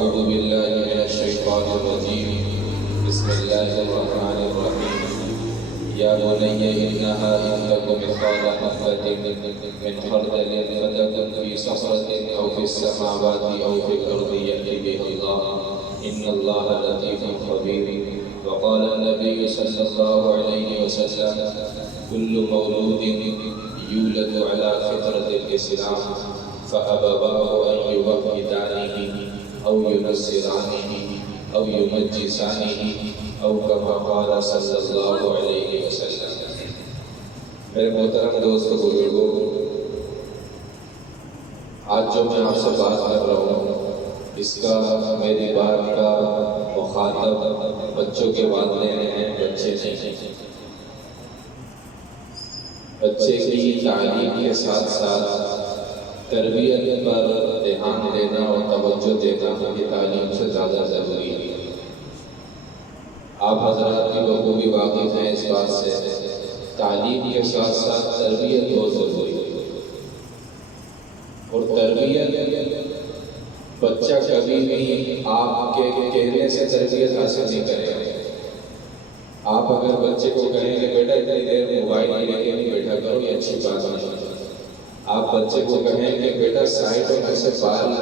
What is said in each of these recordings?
أعوذ بالله من الشيطان الرجيم بسم الله الرحمن الرحيم يا بني إنها إن تك مثقال حبة من خردل فتكن في صخرة أو في السماوات أو في الأرض يأتي بها الله إن الله لطيف خبير. وقال النبي صلى الله عليه وسلم كل مولود يولد على فطرة الإسلام فأبواه أن يوحدانه أو ينصرانه أو يمجسانه أو كما قال صلی اللہ علیہ وسلم. میرے محترم دوست بزرگوں، آج جو میں آپ سے بات کر رہا ہوں اس کا میری بات کا مخاطب بچوں کے والدین ہیں، بچے نہیں. بچے کی تعلیم کے ساتھ ساتھ تربیت پر دھیان دینا اور توجہ دینا یہ تعلیم سے زیادہ ضروری ہے. آپ حضرات کی بخوبی واقف ہیں اس بات سے، تعلیم کے ساتھ ساتھ تربیت بہت ضروری ہے. اور تربیت بچہ کبھی بھی آپ کے کہنے سے تربیت حاصل نہیں کرے گا. آپ اگر بچے کو کہیں کہ بیٹا اتنی دیر موبائل لے کے نہیں بیٹھا کرو، یہ اچھی بات نہیں. آپ بچے کو کہیں کہ بیٹا سائڈوں میں سے بال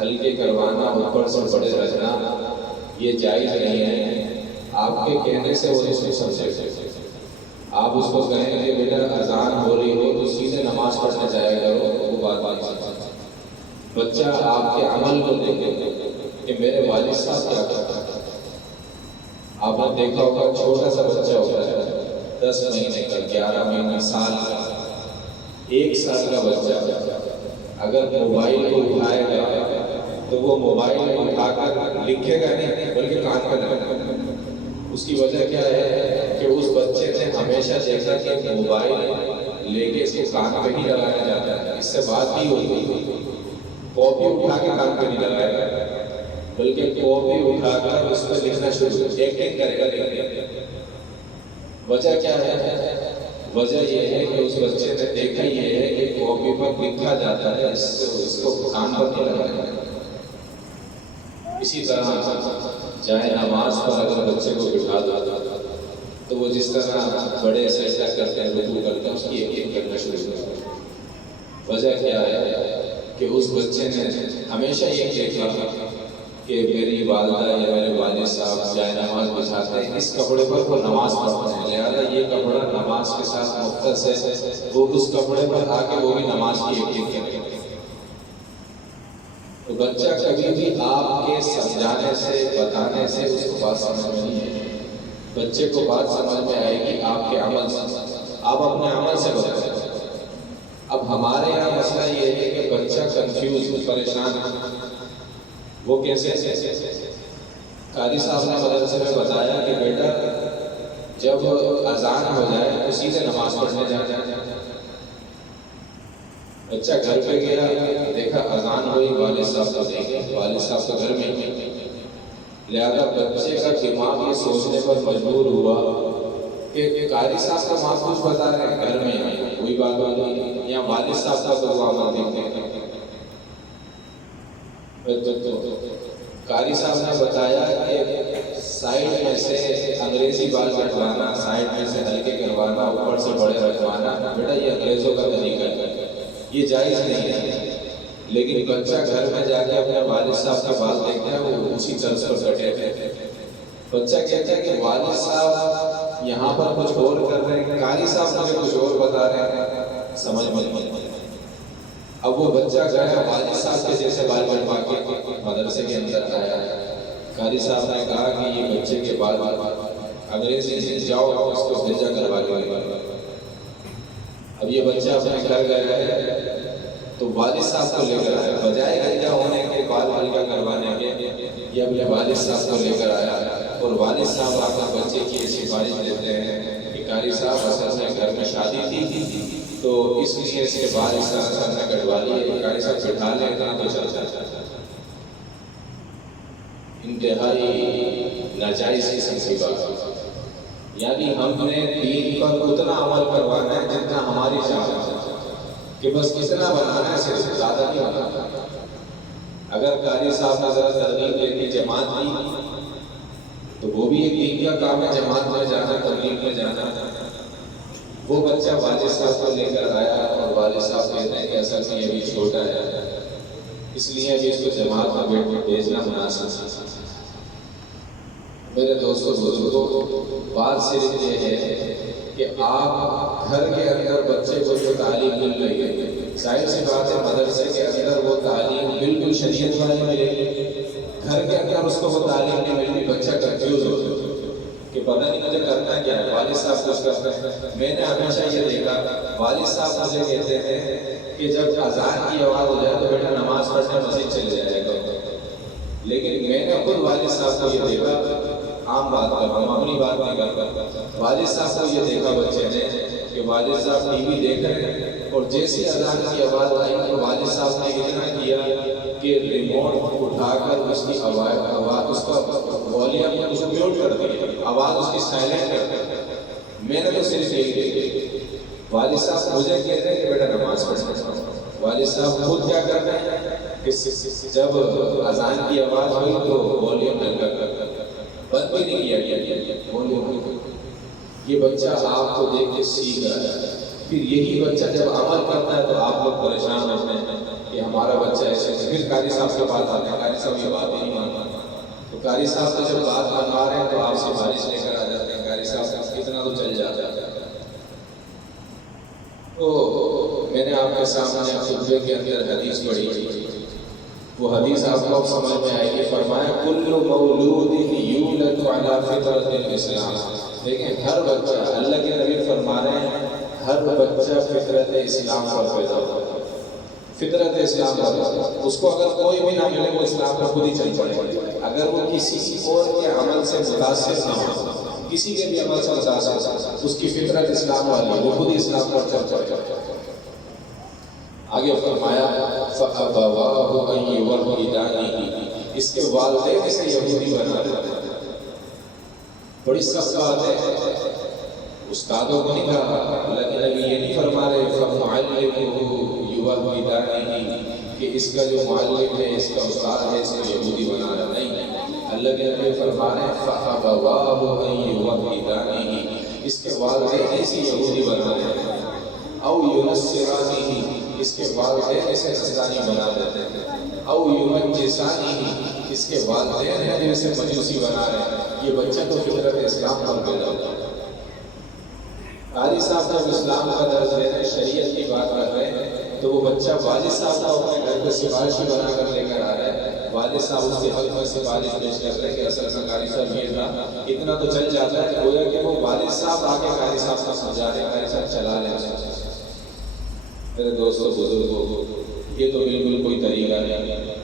ہلکے کروانا، اوپر سے بڑے رکھنا، یہ جائز نہیں ہے. آپ کے کہنے سے وہ اس کو سمجھے. آپ اس کو کہیں کہ بیٹا اذان ہو رہی ہو تو سیدھے نماز پڑھنے جایا کرو، وہ بات نہیں سمجھتا. بچہ آپ کے عمل کو دیکھے کہ میرے والد صاحب کیا کرتا ہے. آپ نے دیکھا ہوگا چھوٹا سا بچہ ہوتا ہے 10 مہینے کا، 11 مہینے، سال کا، 1 سال کا بچہ اگر موبائل کو اٹھائے گا تو وہ موبائل اٹھا کر لکھے گا نہیں بلکہ کان پہ لگائے گا. اس کی وجہ کیا ہے کہ اس بچے نے ہمیشہ دیکھا کہ موبائل لے کے اس کو کان پہ ہی لگایا جاتا ہے. اس سے بات ہی ہوگی. کاپی اٹھا کے کان پہ نہیں لگائے گا بلکہ کاپی اٹھا کر اس پہ لکھنا شروع ایکٹنگ کرے گا. وجہ کیا ہے؟ وجہ یہ ہے کہ اس بچے نے دیکھا یہ ہے کہ کاپی پر لکھا جاتا ہے، اس کو کان پر نہیں لگایا جاتا. اسی طرح چاہے نماز پر اگر بچے کو بٹھا دو تو وہ جس طرح بڑے سجدہ کرتے ہیں، رکوع کرتے ہیں، اس کی ایک کرنا شروع کرتے ہیں. وجہ کیا ہے کہ اس بچے نے ہمیشہ یہ دیکھا کہ میری والدہ یا میرے والد صاحب چاہے نماز بچھاتے ہیں اس کپڑے پر وہ نماز پڑھتے ہیں، لہٰذا یہ کپڑا نماز کے ساتھ مختص ہے، وہ اس کپڑے پر آ کے وہ بھی نماز کی ایک کریں. تو بچہ کبھی بھی آپ کے سمجھانے سے، بتانے سے اس کو بات سمجھ میں نہیں آئے گی. بچے کو بات سمجھ میں آئے گی آپ کے عمل سے. آپ اپنے عمل سے بتائیں. اب ہمارے یہاں مسئلہ یہ ہے کہ بچہ کنفیوز، پریشان. وہ کیسے؟ قاری صاحب نے مدرسے میں بتایا کہ بیٹا جب اذان ہو جائے تو سیدھے نماز پڑھنے جانا. بچہ گھر پہ گیا، دیکھا اذان ہوئی، والد صاحب کو دیکھے، والد صاحب تو گھر میں. لہذا بچے کا دماغ یہ سوچنے پر مجبور ہوا کہ قاری صاحب کا ماں کچھ بتا رہے ہیں گھر میں، کوئی بات نہیں، یا والد صاحب کا تو عمل دیکھتے. قاری صاحب نے بتایا کہ سائڈ میں سے انگریزی بال کٹوانا، سائڈ میں سے ہلکے کروانا، اوپر سے بڑے رکھوانا، بیٹا یہ انگریزوں کا طریقہ ہے، یہ جائز نہیں ہے. لیکن بچہ گھر میں جا کے اپنے والد صاحب کا بال دیکھتا ہے، وہ اسی طرز پر کٹے تھے. بچہ کہتا ہے کہ والد صاحب یہاں پر کچھ اور کر رہے ہیں، قاری صاحب مجھے کچھ اور بتا رہے ہیں، سمجھ میں نہیں. اب وہ بچہ گیا، والد صاحب کے جیسے بال کٹوا کے مدرسے کے اندر آیا. قاری صاحب نے کہا کہ یہ بچے کے بال انگریزی سے جاؤ اس کو بھیجا کروا کے. اب یہ بچہ اپنے گھر گیا ہے تو والد صاحب کو لے کر آیا، بجائے گنجا ہونے کے بال ہلکا کروانے کے یہ اپنے والد صاحب کو لے کر آیا. اور والد صاحب اپنے بچے کی سفارش دیتے ہیں کہ قاری صاحب اصل میں گھر میں شادی تھی تو اس لیے اس کے بعد اس طرح سے ہم نے کٹوا لیے، قاری صاحب بٹھا لیتے ہیں تو چلتا. انتہائی ناجائز قسم کی بات. یعنی ہم نے دین پر اتنا عمل کروانا ہے جتنا ہماری چاہت ہے، کہ بس کتنا بنانا ہے، صرف زیادہ نہیں بنانا. اگر قاری صاحب نے ذرا ترغیب دے دی جماعت کی تو وہ بھی ایک دین کا کام ہے، جماعت میں جانا، تبلیغ میں جانا۔ وہ بچہ والد صاحب کو لے کر آیا اور والد صاحب کہتے ہیں کہ اصل میں یہ بھی چھوٹا ہے، اس لیے ابھی اس کو جماعت میں بھیجنا مناسب ہے۔ میرے دوستوں بزرگوں، بات صرف یہ ہے کہ آپ گھر کے اندر بچے کو جو تعلیم مل رہی ہے، ظاہر سی بات ہے مدرسے کے اندر وہ تعلیم بالکل شریعت والی ملے گی، گھر کے اندر اس کو وہ تعلیم نہیں مل رہی، بچہ کنفیوز ہو کہ پتہ نہیں مجھے کرنا کیا ہے۔ والد صاحب کچھ کرتے ہیں، میں نے ہمیشہ یہ دیکھا والد صاحب مجھے کہتے ہیں کہ جب اذان کی آواز ہو جائے تو بیٹا نماز پڑھنے مسجد چلے جائے گا، لیکن میں نے خود والد صاحب کو یہ دیکھا، عام بات کر رہا ہوں، اپنی بات نہیں کرتا، والد صاحب کو یہ دیکھا بچے نے کہ والد صاحب ٹی وی دیکھ رہے ہیں اور جیسی اذان کی آواز آئی تو والد صاحب نے اتنا کیا کہ ریموٹ اٹھا کر اس کی آواز اس کا والیوم اس کو میوٹ کر دیا، آواز اس کی سائلنٹ کر دی۔ میں نے تو صرف یہی دیکھی، والد صاحب مجھے کہتے ہیں کہ بیٹا نماز پڑھنا، والد صاحب خود کیا کرتے ہیں کہ جب اذان کی آواز ہوئی تو والیوم ہلکا کر بند بھی نہیں کیا۔ یہ بچہ آپ کو دیکھ کے سیکھ رہا ہے، پھر یہی بچہ جب عمل کرتا ہے تو آپ لوگ پریشان ہوتے ہیں کہ ہمارا بچہ ایسے، پھر قاری صاحب کے پاس آتے ہیں، قاری صاحب یہ بات نہیں مانتا، تو قاری صاحب سے جب بات منوا رہے ہیں تو آپ سے بارش لے کر آ جاتے ہیں، قاری صاحب کتنا تو چل جاتا ہے۔ تو میں نے آپ کے سامنے خطبے کے اندر حدیث پڑھی، وہ حدیث آپ کو سمجھ میں آئے گی۔ فرمایا کل مولود یولد علی فطرت الاسلام، دیکھیں ہر بچہ، اللہ کے نبی فرما رہے ہیں ہر بچہ فطرت اسلام پر پیدا ہوتا ہے، فطرت اسلام پر، اس کو اگر کوئی بھی نہ ملے وہ اسلام پر خود ہی چل پڑے گا، اگر وہ کسی اور کے عمل سے متاثر نہ ہو، کسی کے بھی عمل سے متاثر، اس کی فطرت اسلام والی ہے، وہ خود ہی اسلام پر چل پڑے گا۔ آگے فرمایا فَأَبَوَاهُ أَن يُوَحِّدَانِهِ، اس کے والدین اسے یہودی بنا دیتے ہیں۔ بڑی سخت بات ہے، استادوں کو نہیں کہا، لیکن ابھی یہ نہیں فرما رہے فَمُعَلِّمُهُ يُوَحِّدَانِهِ کہ اس کا جو معلم ہے، اس کا استاد ہے، اس کو یہودی بنا رہا نہیں، اللہ کے نبی فرما رہے ہیں فَأَبَوَاهُ أَن يُوَحِّدَانِهِ، اس کے والدین اسے یہودی بنا دیتے ہیں، او یُنَصِّرَانِهِ، اس کے والدین اسے نصرانی بنا دیتے ہیں، او یمجسانہ، اس کے والدین ہیں جو اسے مجوسی بنا رہے ہیں۔ یہ بچہ تو فطرت اسلام پر پیدا ہوتا ہے۔ قاری صاحب جب اسلام کا درس دے رہے ہیں، شریعت کی بات کر رہے ہیں، تو وہ بچہ والد صاحب کو اپنے گھر پہ سفارشی بنا کر لے کر آ رہے ہیں، والد صاحب اس کے حق میں سفارش پیش کرتے ہیں کہ اصل میں قاری صاحب یہ تھا، اتنا تو چل جاتا ہے، گویا کہ وہ والد صاحب آ کے قاری صاحب کو سمجھا رہے ہیں، قاری صاحب چلا لیں۔ میرے دوستوں بزرگوں، یہ تو بالکل کوئی طریقہ نہیں،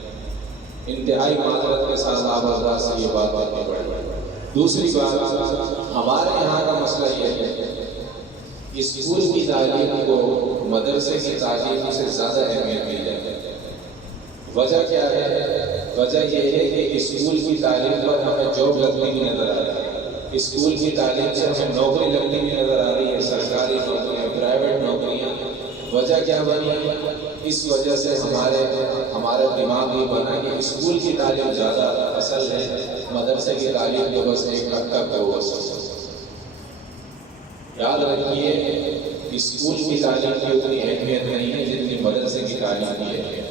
انتہائی معذرت کے ساتھ آپ حضرات سے یہ بات کرنی پڑے۔ دوسری بات، ہمارے یہاں کا مسئلہ یہ ہے اسکول کی تعلیم کو مدرسے کی تعلیم سے زیادہ اہمیت دی جاتی ہے۔ وجہ کیا ہے؟ وجہ یہ ہے کہ اسکول کی تعلیم پر ہمیں جاب لگتی بھی نظر آ رہی ہے، اسکول کی تعلیم سے ہمیں نوکری لگتی بھی نظر آ رہی ہے، سرکاری نوکریاں، پرائیویٹ نوکریاں۔ وجہ کیا بنی؟ اس وجہ سے ہمارا دماغ یہ بنا کہ اسکول کی تعلیم زیادہ اصل ہے، مدرسے کی تعلیم تو بس ایک حد تک ہو بس۔ یاد رکھیے اسکول کی تعلیم کی اتنی اہمیت نہیں ہے جتنی مدرسے کی تعلیم کی ہے۔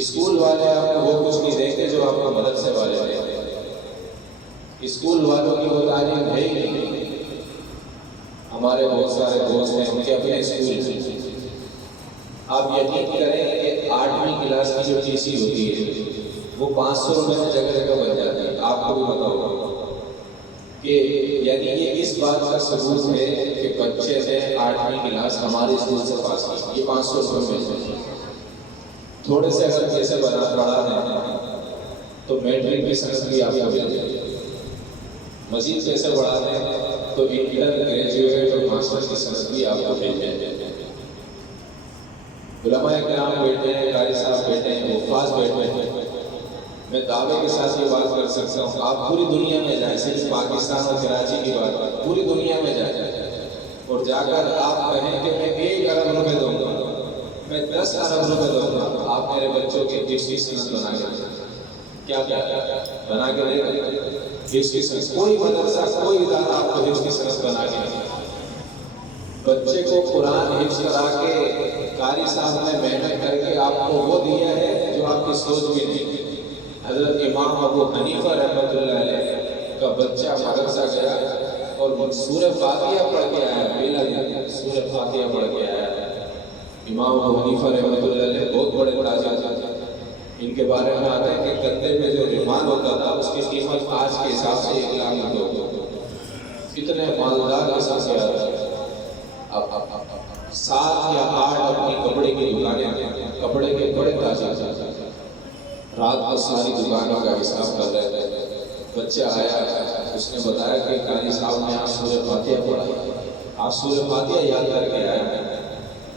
اسکول والے آپ کو وہ کچھ نہیں دیکھتے جو آپ کو مدرسے والے دیکھتے ہیں۔ اسکول والوں کی وہ تعلیم ہے ہی نہیں۔ ہمارے بہت سارے دوست ہیں، ان کے اپنے اسکول ہیں، آپ یقین کریں کہ 8ویں کلاس کی جو ٹی سی ہوتی ہے وہ 500 روپے میں جگہ جگہ بن جاتی ہے۔ آپ کو بھی پتا ہوگا کہ یعنی یہ اس بات کا ثبوت ہے کہ بچے نے 8ویں کلاس ہمارے اسکول سے پاس کی، یہ 500 روپے میں۔ تھوڑے سے اگر پیسے بڑھا دیں تو میٹرک کی سند بھی آپ کو مل جائے گی، مزید پیسے بڑھا دیں تو انٹر گریجویٹ اور ماسٹر کی سند بھی آپ کو مل جائے گی۔ علماء کرام بیٹھے ہیں، قاری صاحب بیٹھے ہیں، حفاظ بیٹھے ہیں، میں دعوے کے ساتھ یہ بات کر سکتا ہوں، آپ پوری دنیا میں جائیں، صرف پاکستان اور کراچی کی بات، پوری دنیا میں جائیں اور جا کر آپ کہیں کہ میں 1 ارب روپے دوں گا، میں 10 ارب روپے دوں گا، آپ میرے بچوں کی حفظ کی صنعت بنا کے دیں۔ کیا بنا کے دے گا؟ حفظ کی صنعت۔ کوئی مدرسہ کوئی ادارہ آپ کو حفظ کی صنعت بنا کے دے گا۔ بچے کو قرآن حفظ کرا کے قاری صاحب نے محنت کر کے آپ کو وہ دیا ہے جو آپ کی سوچ بھی نہیں۔ حضرت امام ابو حنیفہ رحمۃ اللہ علیہ کا بچہ مدرسہ گیا اور سورہ فاتحہ پڑھ کے آیا، پہلا دن سورہ فاتحہ پڑھ کے آیا۔ امام ابو حنیفہ رحمۃ اللہ علیہ بہت بڑے تاجر تھے۔ ان کے بارے میں آتا ہے کہ کندھے میں جو رومال ہوتا تھا اس کی قیمت آج کے حساب سے 1 لاکھ روپے ہوتی۔ اتنے مالدار قسم سے آتے ہیں۔ اب 7 یا 8 اپنی کپڑے کی دکانیں، کپڑے کے بڑے تاجر، رات کو ساری دکانوں کا حساب کر رہے تھے۔ بچہ آیا، اس نے بتایا کہ قاری صاحب نے آج سورہ فاتحہ پڑھا، آپ سورہ فاتحہ یاد کر کے آئے۔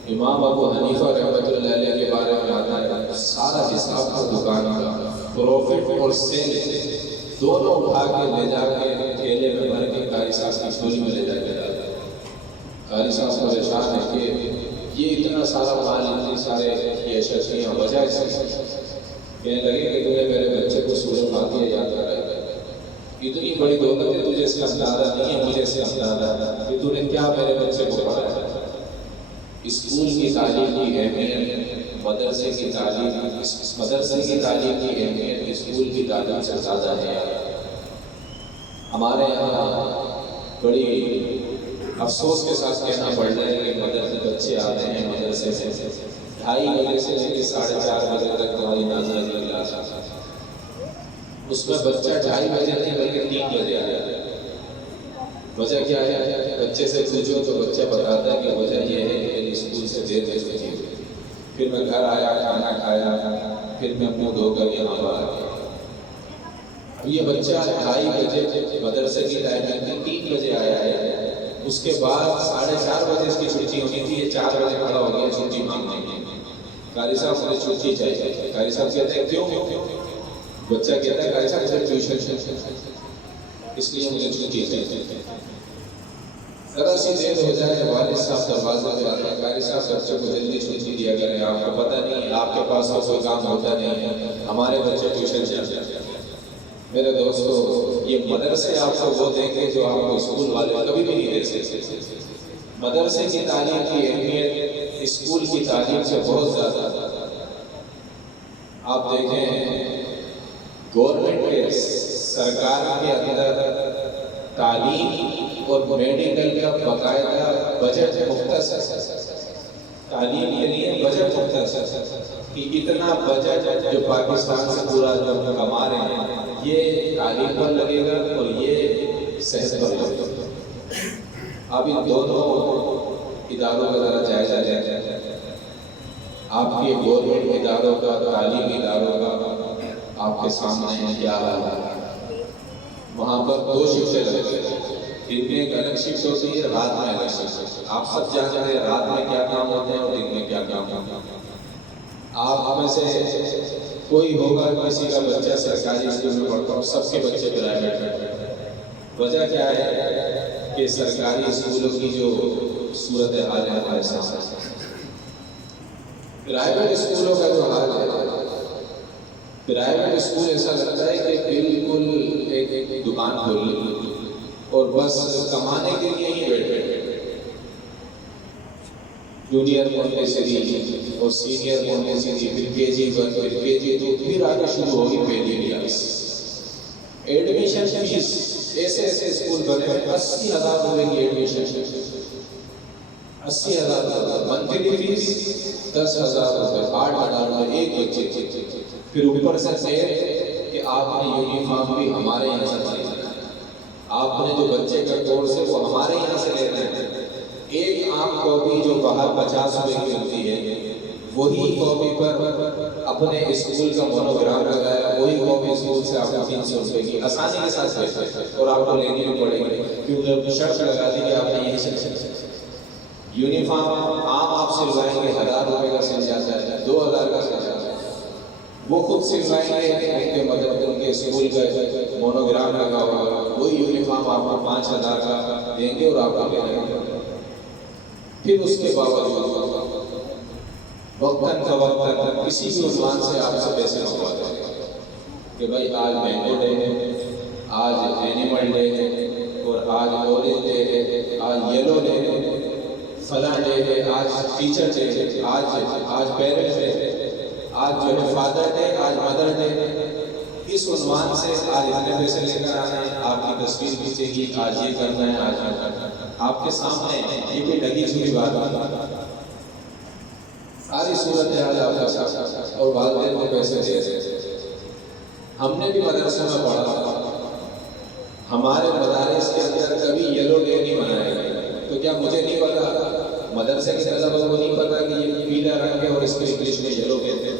امام ابو حنیفہ رحمۃ اللہ علیہ کے بارے میں آتا ہے سارا حساب کا دکانوں کا، پروفٹ اور سیل دونوں اٹھا کے لے جا کے ٹھیلے میں بھر کے قاری صاحب کی جھولی میں لے جا کے ڈالا۔ قاری صاحب پریشان ہے کہ یہ اتنا سارا مال، اتنے سارے یہ اشیاء وجہ سے کہنے لگے کہ تم نے میرے بچے کو سورہ فاتحہ یاد کرایا، اتنی بڑی دولت ہے، تجھے اس کا اندازہ نہیں ہے، مجھے اس کا اندازہ ہے کہ تو نے کیا میرے بچے کو پڑھایا۔ اسکول کی تعلیم کی اہمیت مدرسے کی تعلیم، مدرسے کی تعلیم کی اہمیت اسکول کی تعلیم سے زیادہ ہے۔ ہمارے یہاں بڑی افسوس کے ساتھ کہنا پڑ رہا ہے کہ مدرسے بچے آتے ہیں مدرسے سے 2:30 بجے سے لے کے 4:30 بجے تک تمہاری نازلہ کی کلاس آتا ہے، اس میں بچہ 2:30 بجے نہیں بلکہ 3 بجے آیا۔ وجہ کیا ہے؟ بچے سے پوچھو تو بچہ بتاتا ہے کہ وجہ یہ ہے کہ میری اسکول سے دیر چھٹی ہوئی، پھر میں گھر آیا، کھانا کھایا، پھر میں منہ دھو کر یہاں پر آ گیا۔ اب یہ بچہ 2:30 بجے مدرسے کی ٹائمنگ تھی، 3 بجے آیا ہے، اس کے بعد 4:30 بجے اس کی چھٹی ہونی تھی، یہ 4 بجے کھڑا ہو گیا چھٹی مانگنے کے لیے۔ قاری صاحب مجھے چھٹی چاہیے۔ قاری صاحب کہتے ہیں کیوں؟ بچہ کہتا ہے قاری صاحب مجھے ٹیوشن اس لیے مجھے چھٹی چاہیے۔ ذرا سی دیر ہو جائے والد صاحب دروازے پہ آتے ہیں، قاری صاحب بچوں کو جلدی چھٹی دیا کریں، آپ کو پتہ نہیں ہے، آپ کے پاس تو کوئی کام ہوتا نہیں ہے، ہمارے بچے ٹیوشن جاتے ہیں۔ میرے دوستو، یہ مدرسے آپ کو وہ دیں گے جو آپ کو اسکول والے کبھی بھی نہیں دے سکتے۔ مدرسے کی تعلیم کی اہمیت اسکول کی تعلیم سے بہت زیادہ۔ آپ دیکھیں گورنمنٹ کے، سرکار کے اندر تعلیم اور میڈیکل کا باقاعدہ بجٹ مختص ہے، تعلیم کے لیے بجٹ مختص ہے کہ اتنا بجٹ جو پاکستان سے پورا جو کما رہے ہیں یہ تعلیم پر لگے گا اور یہ صحت پر لگے گا۔ اب ان دونوں اداروں کا ذرا جائزہ لیں۔ آپ کے گورنمنٹ اداروں کا، تعلیمی اداروں کا آپ کے سامنے کیا حال ہے؟ وہاں پر 2 شفٹیں لگتی ہیں، دن میں ایک الگ شفٹ ہوتی ہے، رات میں الگ شفٹ۔ آپ سب جانتے ہیں رات میں کیا کام ہوتے ہیں اور دن میں کیا کام ہوتے ہیں۔ آپ میں سے کوئی ہوگا کسی کا بچہ سرکاری اسکول میں پڑھتا ہو، سب کے بچے پرائیویٹ میں پڑھتے ہیں۔ وجہ کیا ہے کہ سرکاری اسکولوں کی جو صورتحال ہے ہمارے سامنے، پرائیویٹ اسکولوں کا جو حال ہے، پرائیویٹ اسکول ایسا لگتا ہے کہ بالکل ایک دکان کھول لی اور بس کمانے کے لیے ہی بیٹھے۔ جونیئر مونٹیسری اور سینئر مونٹیسری، پھر KG1، پھر KG2، پھر آگے شروع ہوگی پہلی کلاس۔ ایڈمیشن فیس ایسے اسکول بنے ہوئے 80,000 روپے کی ایڈمیشن فیس، 80,000 روپے منتھلی فیس، 10,000 روپے، 8,000 روپے ایک بچے کی۔ پھر اوپر سے کہ آپ نے یونیفارم بھی ہمارے یہاں سے خریدنا ہے، آپ نے جو بچے کا کورس ہے وہ ہمارے یہاں سے لینا ہے۔ ایک عام کاپی جو باہر 50 روپے کی ہوتی ہے، وہی کاپی پر اپنے اسکول کا مونوگرام لگایا، وہی کاپی اسکول سے آپ کو 300 روپے کی آسانی کے ساتھ لیتے اور آپ کو لینی بھی پڑے گی، کیونکہ شرط لگا دی کہ آپ نے یہیں سے۔ یونیفارم عام آپ سلوائیں گے 1,000 روپے کا سل جاتا ہے، 2,000 کا سل جاتا ہے، وہ خود سلوائیں گے، ان کے مدد ان کے اسکول کا مونوگرام لگا ہوگا، وہی یونیفارم آپ کو 5,000 کا دیں گے اور آپ کو لینا ہوگا۔ پھر اس کے باوجود وقتاً فوقتاً کسی بھی عنوان سے آپ سے پیسے منگواتے ہیں کہ بھائی آج مینگو ڈے ہے، آج اینیمل ڈے ہے، اور آج اورنج ڈے ہے، آج یلو ڈے ہے، فلاں ڈے ہے، آج ٹیچر ڈے ہے، آج پیرنٹس ڈے ہے، آج جو ہے فادر ڈے، آج مدر ڈے ہے۔ اس عنوان سے آج اتنے پیسے لے کر آنا ہے، آپ کی تصویر کھینچے گی، آج یہ کرنا ہے، آج یہ کرنا ہے۔ آپ کے سامنے یہ کوئی ڈگی چھوٹی بات نہیں، ساری صورتحال آپ کے ساتھ، اور والدین کو پیسے دے۔ ہم نے بھی مدرسے میں پڑھا، ہمارے مدارس کے اندر کبھی یلو ڈے نہیں منایا گیا، تو کیا مجھے نہیں پتا، مدرسے کے طلباء کو نہیں پتا کہ یہ پیلا رنگ ہے اور اس کو انگلش میں یلو کہتے ہیں؟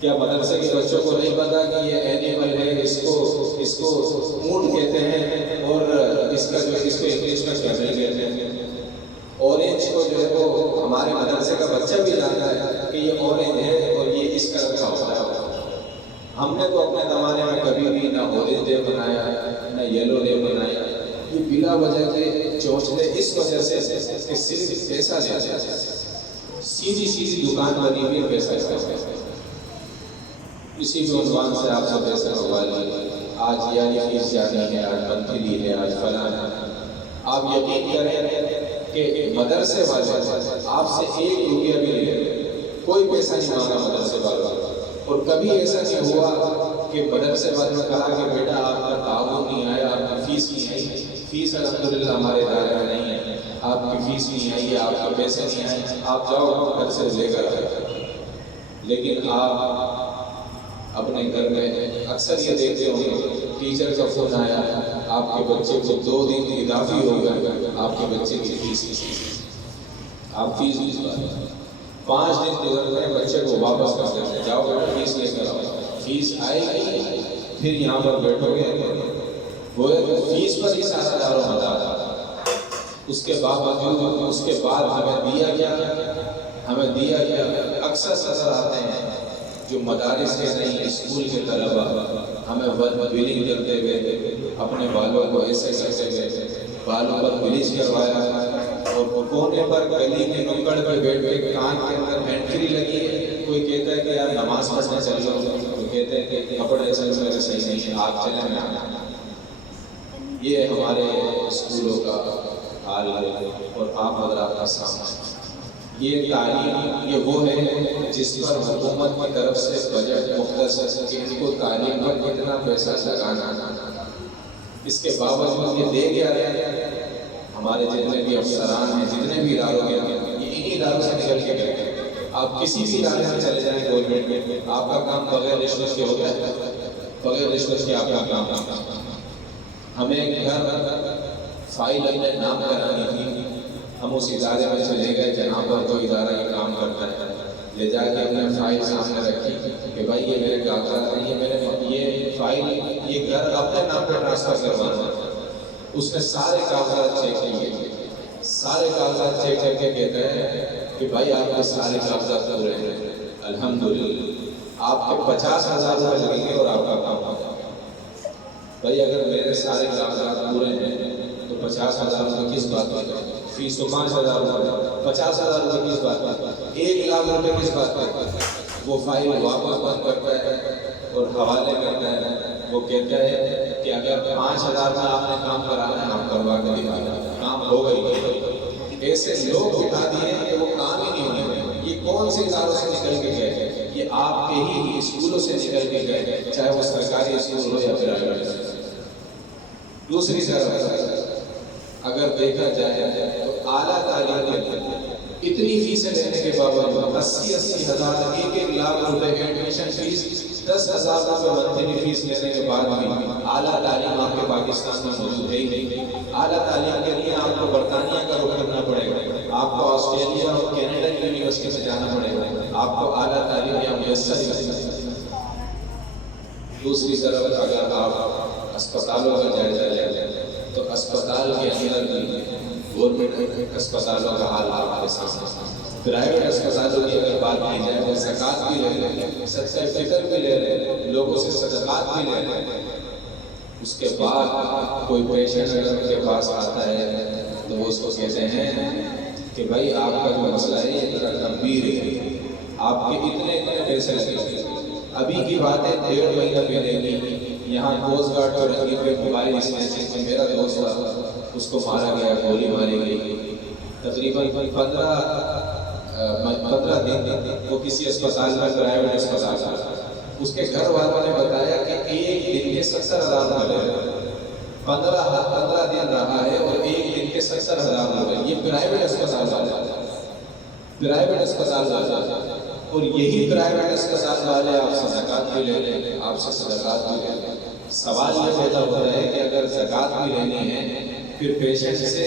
کیا مدرسے کے بچوں کو نہیں پتا کہ یہ اینیمل ہے، اس کو اونٹ کہتے ہیں، اور اس کو انگلش میں کیمل کہتے ہیں؟ اورنج کو جو ہے وہ ہمارے مدرسے کا بچہ بھی جانتا ہے کہ یہ اورنج ہے اور یہ اس کلر کا ہوتا ہے۔ ہم نے تو اپنے زمانے میں کبھی بھی نہ اورنج ڈے منایا نہ یلو ڈے منایا، یہ بلا وجہ کے چونچلے اس وجہ سے کہ صرف پیسہ لیتے ہیں، سیدھی دکان بنی ہوئی پیسہ لیتے ہیں، کسی بھی عنوان سے آپ سے پیسہ منگوا لیے، آج یعنی فیس جانی ہے، آج منتھلی ہے، آج فلاں ہے۔ آپ یقین کریں کہ مدرسے والے آپ سے 1 روپیہ بھی نہیں لیتے، کوئی پیسہ نہیں مانگا مدرسے والا، اور کبھی ایسا نہیں ہوا کہ مدرسے والوں نے کہا کہ بیٹا آپ کا تعاون نہیں آیا، آپ کی فیس نہیں آئی۔ فیس الحمدللہ ہمارے دائرے میں نہیں ہے، آپ کی فیس نہیں آئی ہے، آپ کے پیسے نہیں آئے، آپ جاؤ گھر سے لے کر آئے۔ لیکن آپ اپنے گھر میں اکثر یہ دیکھتے ہوں گے، ٹیچر کا فون آیا، آپ کے بچے کو 2 دن اضافی ہو گئے، آپ کے بچے کی فیس آپ فیس بھجوا دیں، 5 دن گزر گئے، بچے کو واپس کر دیتے ہیں، جاؤ بیٹا فیس لے کر آؤ۔ فیس آئے گی، پھر یہاں پر بیٹھو گے، وہ فیس پر ہی سارا دار و مدار۔ اس کے بعد ہمیں دیا گیا اکثر صدر آتے ہیں جو مدارس کے نہیں، اسکول کے طلباء ہمیں بلنگ کرتے ہوئے اپنے بالوں کو ایسے کرتے، بالوں پر بلیچ کروایا، اور کونے پر گلی کے نکڑ پر بیٹھ کے کان کے اندر ہینڈ-فری لگی ہے، کوئی کہتا ہے کہ یار نماز پڑھنے چل جاؤ، کوئی کہتے ہیں کہ کپڑے ایسے صحیح نہیں ہے، آپ چلیں میں آنا۔ یہ ہمارے اسکولوں کا حال ہے، اور آپ حضرات کا سامنا۔ یہ تعلیم یہ وہ ہے جس پر حکومت کی طرف سے بجٹ مختص ہے کہ ان کو تعلیم پر کتنا پیسہ لگانا، اس کے باوجود یہ دے گیا ہے۔ ہمارے جتنے بھی افسران ہیں، جتنے بھی اداروں کے یہ انہی اداروں سے نکل کے گئے۔ آپ کسی بھی ادارے میں چلے جائیں گورنمنٹ میں، آپ کا کام بغیر رشوت کے ہوتا ہے، بغیر رشوت کے آپ کا کام۔ ہمیں ایک گھر فائل اپنے نام کرانی تھی، ہم اس ادارے میں چلے گئے جہاں پر کوئی ادارہ یہ کام کرتا ہے، لے جا کے اپنے فائل سامنے رکھی کہ بھائی یہ میرے کاغذات ہیں، یہ فائل یہ گھر اپنے نام پر ٹرانسفر کروانا ہے۔ اس نے سارے کاغذات چیک کیے، سارے کاغذات چیک کر کے کہتا ہے کہ بھائی آپ کے سارے کاغذات پورے ہیں، الحمدللہ آپ کے 50,000 روپے لگیں گے اور آپ کا کام ہوگا۔ بھائی اگر میرے سارے کاغذات پورے ہیں تو 50,000 روپے کس بات کا؟ فیس تو 5,000 روپے، 50,000 روپے کس بات کا؟ 1,00,000 روپے کس بات کا؟ وہ فائل واپس بند کرتا ہے اور حوالے کرتا ہے۔ وہ کہتا ہے کہ اگر 5,000 میں آپ نے کام کرانا ہے، آپ کروا کے دکھانا، کام ہو گئی۔ ایسے لوگ اٹھا دیے کہ وہ کام ہی نہیں ہونے۔ یہ کون سے اداروں سے نکل کے گئے؟ یہ آپ کے ہی اسکولوں سے نکل کے گئے، چاہے وہ سرکاری اسکول ہو یا پرائیویٹ۔ دوسری طرف اگر دیکھا جائے تو اعلیٰ تعلیم میں اتنی فیسیں لینے کے باوجود 80,000 1,00,000 روپے ایڈمیشن فیس، 10,000 روپے منتھلی فیس لینے کے بعد بھی اعلیٰ تعلیم آپ کے پاکستان میں موجود ہے ہی نہیں۔ اعلیٰ تعلیم کے لیے آپ کو برطانیہ کا رخ کرنا پڑے گا، آپ کو آسٹریلیا اور کینیڈا یونیورسٹی میں جانا پڑے گا، آپ کو اعلیٰ تعلیم یا میسر ہی۔ دوسری طرف اگر آپ اسپتالوں کا جائزہ لیں تو اسپتال کے اندر بھی گورنمنٹ اسپتالوں کا حال آپ کے سامنے۔ پرائیویٹ اسپتالوں کی اگر بات کی جائے تو زکوٰۃ بھی لے رہے ہیں، صدقہ فطر بھی لے رہے ہیں، لوگوں سے صدقات بھی لے رہے ہیں۔ اس کے بعد کوئی پیشنٹ اگر ان کے پاس آتا ہے تو وہ اس کو کہتے ہیں کہ بھائی آپ کا جو مسئلہ ہے یہ اتنا گمبھیر ہے، آپ کے اتنے پیسے لگے. ابھی کی بات ہے 1.5 مہینہ پہلے کی، یہاں کوسٹ گارڈ اور رنگی پہ موبائل اسنیچنگ میں میرا دوست تھا، اس کو مارا گیا، گولی ماری گئی. تقریباً 15 دن وہ کسی اسپتال میں، پرائیویٹ اسپتال میں. اس کے گھر والوں نے بتایا کہ ایک دن کے 70,000 روپے، 15 دن رہا ہے اور ایک دن کے 70,000 روپے. یہ پرائیویٹ اسپتال والے، اور یہی پرائیویٹ اسپتال والے آپ سے زکوٰۃ بھی لے لیں، آپ سے صدقات بھی لے لیں. سوال یہ پیدا ہوتا ہے کہ اگر زکوٰۃ بھی لینی ہے، پھر پیشنٹ سے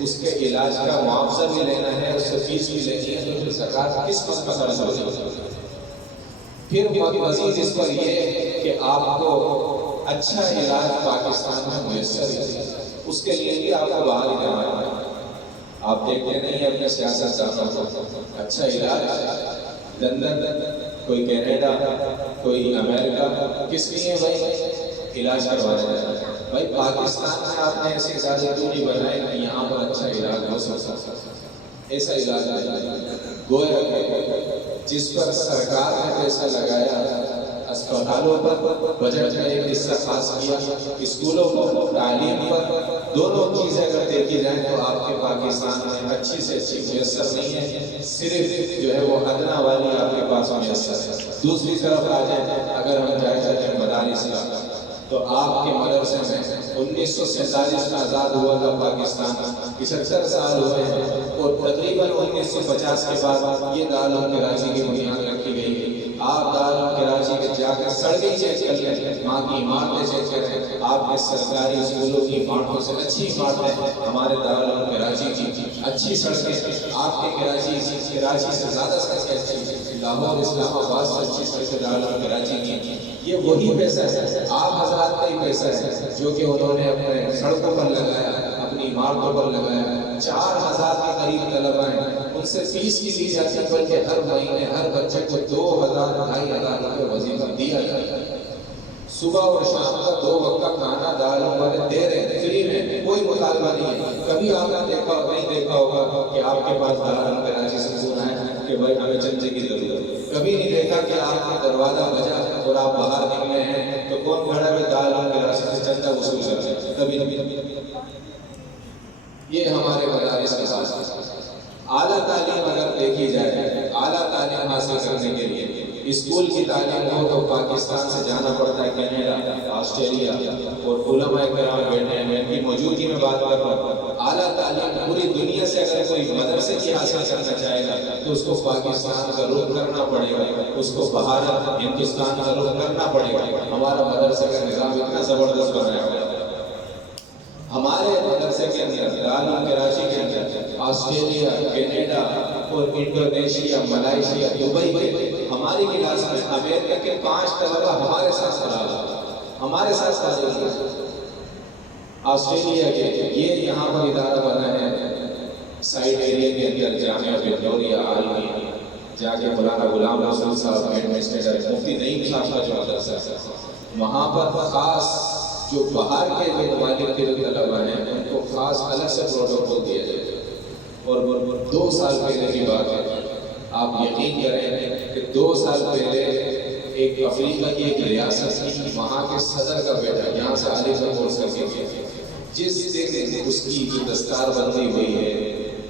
اس کے علاج کا معاوضہ بھی لینا ہے، اس سے فیس بھی لینی ہے، تو پھر زکوٰۃ کس وقت کا فرض ہوگی؟ پھر مزید اس پر یہ کہ آپ کو اچھا علاج پاکستان میں میسر ہے، اس کے لیے بھی آپ کو باہر ہی جانا ہے. آپ دیکھتے نہیں ہیں اپنے سیاستدانوں کو، اچھا علاج لندن، کوئی کینیڈا، کوئی امریکہ، کس لیے بھائی علاج کروانا ہے. بھائی پاکستان میں آپ نے ایسے ادارے کیوں نہیں بنائے کہ یہاں پر اچھا علاج ہو سکتا؟ ایسا علاج نہیں. گویا جس پر سرکار نے پیسہ لگایا، اسپتالوں پر بجٹ میں ایک حصہ خاص کیا، اسکولوں پر، تعلیم پر، دونوں چیزیں اگر دیکھی جائیں تو آپ کے پاکستان میں اچھی سے اچھی میسر نہیں ہے، صرف جو ہے وہ ادنا والی آپ کے پاس میسر ہے. دوسری طرف آ جائیں، اگر ہم جائزہ لیں مدارس کا، تو آپ کے مدرسے میں 1947 میں آزاد ہوا تھا پاکستان، 75 سال ہوئے ہیں، اور تقریباً 1950 کے بعد یہ دارالعلوم کراچی کی بنیاد رکھی گئی. آپ دارالعلوم کراچی کے جا کے سڑکیں چیک کر لیں، وہاں کی عمارتیں چیک کریں، آپ کے سرکاری اسکولوں کی عمارتوں سے اچھی عمارتیں ہمارے دارالعلوم کراچی کی، اچھی سڑکیں آپ کے کراچی سے زیادہ سڑکیں اچھی، لاہور اسلام آباد سے اچھی سڑکیں دارالعلوم کراچی کی. یہ وہی پیسہ ہے، آپ حضرات کا ہی پیسہ ہے جو کہ انہوں نے اپنے سڑکوں پر لگایا، اپنی عمارتوں پر لگایا. 4,000 کے قریب طلبہ ہیں، ان سے فیس بھی لی جاتی ہے، بلکہ ہر مہینے ہر بچے کو 2,000 2,500 روپے وظیفہ دیا جاتا ہے. صبح اور شام کا 2 وقت کا کھانا دارالعلوم والے دے رہے ہیں فری میں، کوئی مطالبہ نہیں ہے. کبھی آپ نے نہیں دیکھا ہوگا کہ آپ کے پاس دارالعلوم کراچی سے فون آیا کہ بھائی ہمیں چندے کی ضرورت ہے. کبھی نہیں دیکھا کہ آپ کا دروازہ بجا اور آپ باہر نکلے ہیں تو کون کھڑا ہے دارالعلوم کراچی سے چندہ وصول کر رہے ہیں؟ کبھی نہیں. یہ ہمارے مدارس کے ساتھ اعلیٰ تعلیم اگر دیکھی جائے، اعلیٰ تعلیم حاصل کرنے کے لیے اسکول کی تعلیم ہو تو پاکستان سے جانا پڑتا ہے کینیڈا، آسٹریلیا، اور علماء کرام بیٹھے ہیں، میں ان کی موجودگی میں بات کر رہا ہوں. اعلیٰ تعلیم پوری دنیا سے اگر کوئی مدرسے کی حاصل کرنا چاہے گا تو اس کو پاکستان کا رخ کرنا پڑے گا، اس کو باہر ہندوستان کا رخ کرنا پڑے گا. ہمارا مدرسے کا نظام اتنا زبردست بنایا ہوا ہے. ہمارے مدرسے کے اندر دارالعلوم کراچی کے اندر آسٹریلیا، کینیڈا اور انڈونیشیا، ملائیشیا، دبئی کے ہماری کلاس میں امریکہ کے 5 طلبہ ہمارے ساتھ ہمارے ساتھ پڑھے. آسٹریلیا کے یہ یہاں پر ادارہ بنا ہے سائٹ ایریا کے اندر، جامعہ وکٹوریہ عالمیہ، جا کے مولانا غلام رسول صاحب ایڈمنسٹریٹر، مفتی نعیم صاحب کا جو مدرسہ ہے، وہاں پر خاص جو باہر کے جو ممالک کے جو طلبہ ہیں ان کو خاص الگ سے پروٹوکول دیا جائے. اور 2 سال پہلے کی بات ہے، آپ یقین کریں کہ 2 سال پہلے ایک افریقہ کی ایک ریاست کی، وہاں کے صدر کا بیٹا یہاں سے عالی پر کورس کر کے گیا. جس دن اس کی دستار بندی ہوئی ہے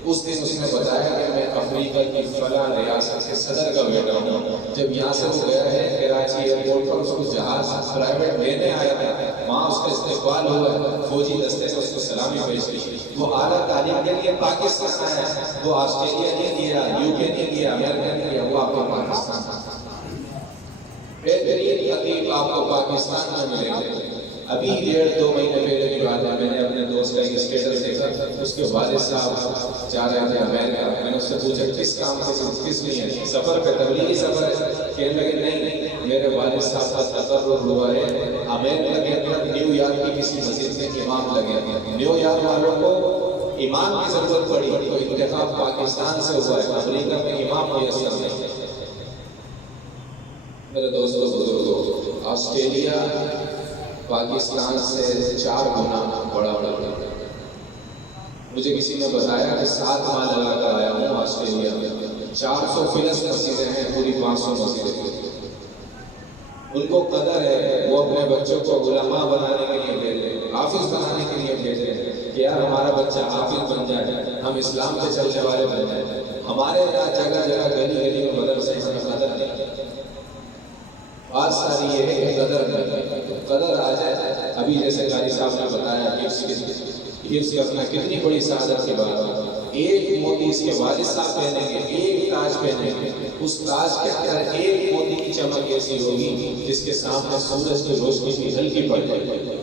اس دن اس نے بتایا کہ میں افریقہ کی فلاں ریاست کے صدر کا بیٹا ہوں. جب یہاں سے وہ گیا ہے کراچی ایئرپورٹ پر، اس کو جہاز پرائیویٹ لینے آیا تھا، وہاں اس کا استقبال ہوا، فوجی دستے سے اس کو سلامی پیش کی. وہ اعلیٰ تعلیم کے لیے پاکستان آیا، وہ آسٹریلیا نہیں گیا، UK نہیں گیا، امریکہ نہیں گیا، وہ آپ کو پاکستان. بہترین تقریب آپ کو پاکستان میں ملے گی. ابھی 1.5-2 مہینے پہلے کی بات ہے، میں نے اپنے دوست کا ایک اسٹیٹس دیکھا، اس کے والد صاحب جا رہے تھے امریکہ. میں نے اس سے پوچھا کس کام سے، کس لیے؟ سفر پہ، تبلیغی سفر ہے؟ کہنے لگے نہیں، میرے والد صاحب کا تقرر ہوا ہے امریکہ کے اندر نیو یارک کی کسی مسجد میں امام لگے. نیو یارک والوں کو امام کی ضرورت پڑی تو انتخاب پاکستان سے ہوا ہے، امریکہ میں امام میسر نہیں. میرے دوستوں بزرگوں، آسٹریلیا پاکستان سے 4 گنا بڑا. مجھے کسی نے بتایا کہ 7 ماہ لگا کر آیا ہوں آسٹریلیا میں، 400 فلس مسجدیں ہیں، پوری 500 مسجدیں۔ ان کو قدر ہے، وہ اپنے بچوں کو علماء بنانے کے لیے بھیج رہے ہیں، حافظ بنانے کے لیے بھیج رہے ہیں کہ یار ہمارا بچہ حافظ بن جائے، ہم اسلام پہ چلنے والے بن جائیں۔ ہمارے یہاں جگہ جگہ گلی گلی میں مدرسے ہیں، قدر نہیں۔ بات ساری یہ ہے کہ قدر نہیں، قدر آ جائے۔ ابھی جیسے قاری صاحب نے بتایا حفظ کرنا کتنی بڑی سعادت کی بات ہے۔ ایک موتی اس کے والد صاحب پہنیں گے، ایک تاج پہنیں گے، اس تاج کے اندر ایک موتی کی چمک ایسی ہوگی جس کے سامنے سورج کی روشنی کی ہلکی پڑ جائے گی۔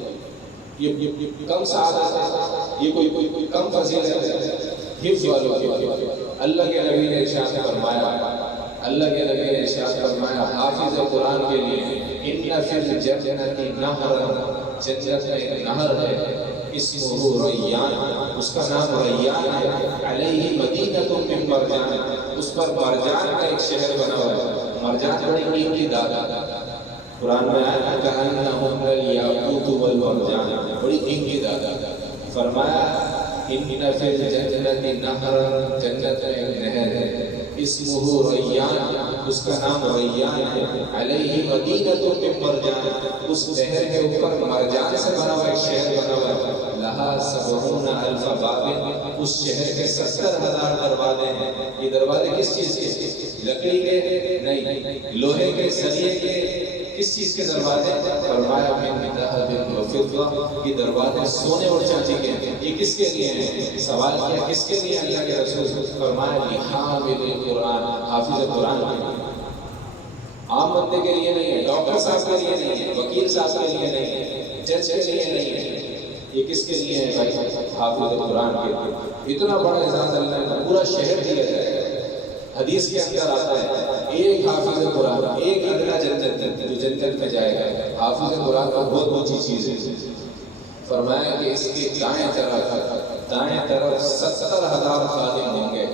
یہ کم سعادت ہے، یہ کوئی کم فضیلت ہے حفظ والوں کی۔ اللہ کے نبی نے ارشاد فرمایا، اللہ کے نبی نے ارشاد فرمایا حافظ قرآن کے لیے ان فی الجنۃ نہرا، جنت میں ایک نہر ہے، اسمہ ریان، اس کا نام ریان ہے، علیہ مدینۃ من مرجان، اس پر مرجان کا ایک شہر بنا ہوا ہے۔ مرجان بڑی قیمتی دھات ہے، قرآن میں آیا کأنہم الیاقوت والمرجان، بڑی قیمتی دھات ہے۔ فرمایا ان فی الجنۃ نہرا، جنت میں ایک نہر ہے، اسمہ ریان، اس کا نام ریان ہے، علیہ مدینۃ من مرجان، اس نہر کے اوپر مرجان سے بنا ہوا ایک شہر بنا ہوا ہے، لہا 70,000 باب، اس شہر کے 70,000 دروازے ہیں۔ یہ دروازے کس چیز کے؟ لکڑی کے نہیں، لوہے کے، سریے کے، کس چیز کے دروازے؟ فرمایا من ذهب و فضہ، یہ دروازے سونے اور چاندی کے ہیں۔ یہ کس کے لیے ہیں؟ سوال کیا کس کے لیے؟ اللہ کے رسول فرمایا لحامل قرآن، حافظ قرآن کے لیے، عام بندے کے لیے نہیں ہے، ڈاکٹر صاحب کے لیے نہیں ہے، وکیل صاحب کے لیے نہیں ہے، جج کے لیے نہیں ہے، یہ کس کے لیے ہے بھائی؟ حافظ قرآن کے لیے۔ اتنا بڑا اعزاز اللہ نے پورا شہر دیا ہے۔ حدیث کے اندر آتا ہے ایک حافظ قرآن، ایک ادنا جنت، جو جنت میں جائے گا۔ حافظ قرآن کا بہت اونچی چیز ہے۔ فرمایا کہ اس کے دائیں طرف 70,000 خادم ہوں گے،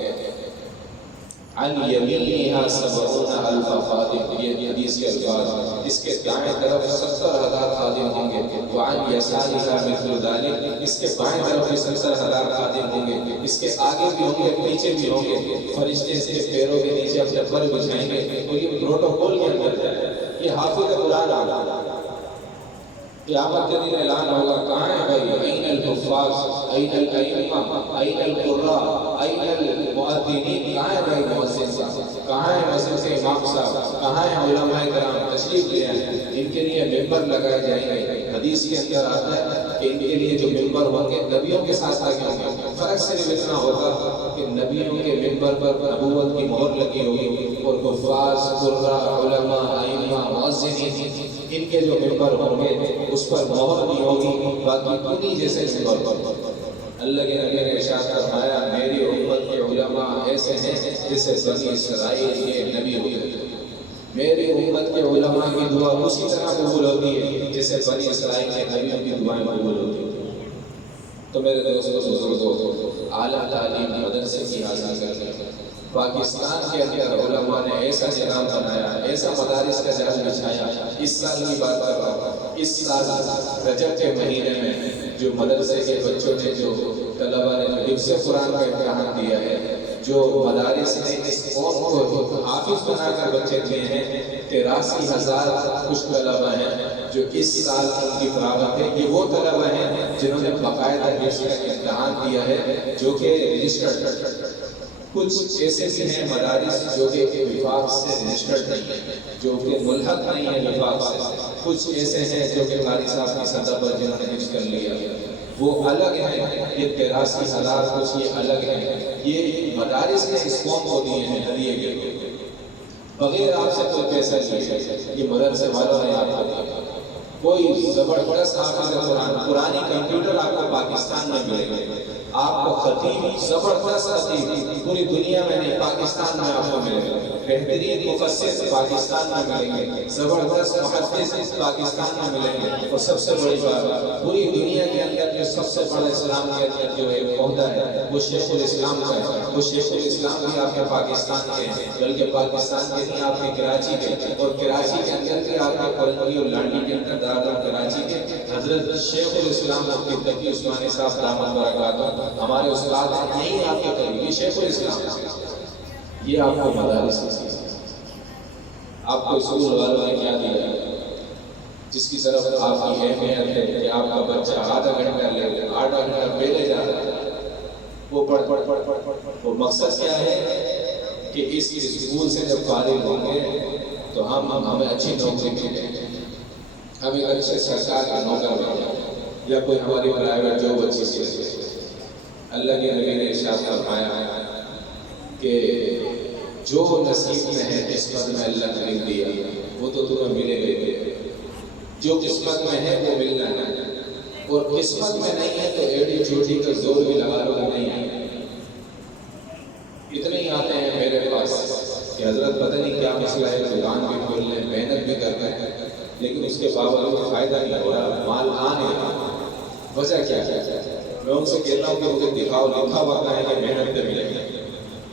عن یمینہا 70,000 خادم، یہ حدیث کے الفاظ، اس کے دائیں طرف 70,000 خادم ہوں گے، وعن یسارہا مثل ذلک، اس کے بائیں طرف بھی 70,000 خادم ہوں گے، اس کے آگے بھی ہوں گے، پیچھے بھی ہوں گے، فرشتے اس کے پیروں کے نیچے اپنے پر بچھائیں گے، اور یہ پروٹوکول کے اندر جائے۔ یہ حافظ قرآن آ قیامت کے دن اعلان ہوگا، کہاں ہے بھائی؟ این الحفاظ، این الائمہ، این القراء، این المؤذنین، کہاں ہے بھائی مؤذن صاحب؟ کہاں ہے مسجد کے امام صاحب؟ کہاں ہیں علماء کرام؟ تشریف لے آئیں، ان کے لیے ممبر لگائے جائیں گے۔ حدیث کے اندر آتا ہے کہ ان کے لیے جو ممبر ہوں گے نبیوں کے ساتھ لگے ہوں گے۔ فرق صرف اتنا ہوگا کہ نبیوں کے ممبر پر نبوت کی مہر لگی ہوگی، اور حفاظ، قراء، علماء، ائمہ، مؤذنین، ان کے جو ممبر ہوں گے اس پر مہر نہیں ہوگی، باقی انہی جیسے ممبر پر۔ اللہ کے نبی نے ارشاد فرمایا میری امت کے علماء ایسے ہیں جیسے بنی اسرائیل کے نبی ہوئے۔ میری امت کے علماء کی دعا اسی طرح قبول ہوتی ہے جیسے بنی اسرائیل کے نبیوں کی دعائیں قبول ہوتی ہیں۔ تو میرے دوستوں بزرگوں، اعلیٰ تعلیم مدرسے کی حاصل کرنے پاکستان کے اندر علماء نے ایسا نظام بنایا، ایسا مدارس کا جال بچھایا۔ اس سال کی بات کر رہا ہوں، اس سال رجب کے مہینے میں جو مدرسے کے بچوں نے، جو طلبہ نے حفظ قرآن کا امتحان دیا ہے، جو مدارس نے اس قوم کو حافظ بنا کر بچے دیے ہیں، 83,000 کچھ طلبہ ہیں جو اس سال ان کی فراغت ہے۔ یہ وہ طلبہ ہیں جنہوں نے باقاعدہ حفظ کا امتحان دیا ہے، جو کہ رجسٹرڈ۔ کچھ ایسے بھی ہیں مدارس جو کہ وفاق سے رجسٹرڈ نہیں ہیں، جو کہ ملحق نہیں ہے وفاق سے۔ کچھ ایسے ہیں جو کہ قاری صاحب کی سطح پر جنہوں نے حفظ کر لیا، وہ الگ ہیں۔ یہ 83,000 کچھ یہ الگ ہیں، یہ مدارس نے اس قوم کو دیے ہیں ہدیے کے، بغیر آپ سے کوئی پیسہ لیے، یہ مدرسے والوں نے آپ کو دیا۔ کوئی زبردست حافظ قرآن کمپیوٹر آپ کو پاکستان میں ملے گا، آپ کو خطیب، زبردست خطیب پوری دنیا میں نہیں، پاکستان میں آپ کو ملے گا۔ بہترین مفسر پاکستان میں ملیں گے، زبردست محدث پاکستان میں ملیں گے، اور سب سے بڑی بات پوری دنیا کے اندر جو سب سے بڑا اسلام کے اندر جو ایک عہدہ ہے وہ شیخ الاسلام کا ہے۔ وہ شیخ الاسلام بھی آپ کے پاکستان کے ہیں، بلکہ پاکستان کے نہیں، آپ کے کراچی کے، اور کراچی کے اندر بھی آپ کے فرنگی اور لانڈی کے اندر دارالعلوم کراچی کے حضرت شیخ الاسلام مفتی تقی عثمانی صاحب دامت برکاتہ ہمارے استاد ہیں، یہی آپ کے قریب یہ شیخ الاسلام، یہ آپ کو مدارس آپ کو اسکول والوں نے کیا دیا، جس کی طرف آپ کی اہمیت ہے کہ آپ کا بچہ آدھا گھنٹہ پہلے جا رہا ہے، وہ پڑھ مقصد کیا ہے کہ اس اسکول سے جب فارغ ہوں گے تو ہمیں اچھی نوکری ملے، ہم ایک اچھے سرکار کا نوکر بنے یا کوئی ہماری پرائیویٹ جاب اچھی سی لگے۔ اللہ کے نبی نے ارشاد فرمایا کہ جو نصیب میں ہے قسمت میں اللہ نے لکھ دیا وہ تو تمہیں ملے گا، جو قسمت میں ہے وہ ملنا ہے، اور قسمت میں نہیں ہے تو ایڑی چوٹی کا زور بھی لگا لو نہیں ہے۔ اتنے ہی آتے ہیں میرے پاس کہ حضرت پتہ نہیں کیا مسئلہ ہے، دکان بھی کھول لیں، محنت بھی کر رہے ہیں، لیکن اس کے باوجود فائدہ نہیں ہو رہا، مال آ نہیں رہا، وجہ کیا ہے؟ میں ان سے کہتا ہوں کہ مجھے دکھاؤ، لکھا ہوا کہاں ہے کہ محنت پہ ملے گا،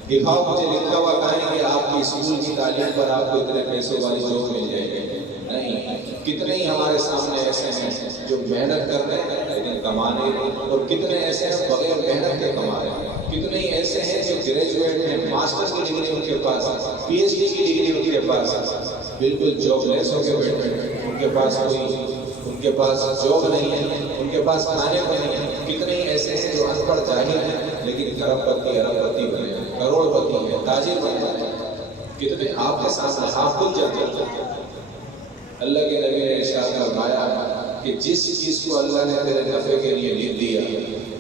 دکھاؤ مجھے لکھا ہوا کہاں ہے کہ آپ کی اسکول کی تعلیم پر آپ کو اتنے پیسوں والی جاب مل جائے گی۔ نہیں، کتنے ہی ہمارے سامنے ایسے ہیں جو محنت کر رہے ہیں لیکن کما نہیں رہے، اور کتنے ایسے ہیں بغیر محنت کے کما رہے ہیں، کتنے ہی ایسے ہیں جو گریجویٹ ہیں، ماسٹر کی ڈگری ان کے پاس، پی ایچ ڈی کی ڈگری ان کے پاس، بالکل جاب لیس ہو کے بیٹھے ہیں، ان کے پاس جاب نہیں ہے، ان کے پاس کھانے کو نہیں ہے۔ کتنے ہی ایسے ہیں جو ان پڑھ جاہل ہیں لیکن کروڑ پتی بنے، کروڑ پتی ہے، تاجر بن جاتے ہیں، کتنے آپ کے سامنے آپ کھل جاتے ہیں۔ اللہ کے نبی نے ارشاد فرمایا کہ جس چیز کو اللہ نے تیرے نفع کے لیے لکھ دیا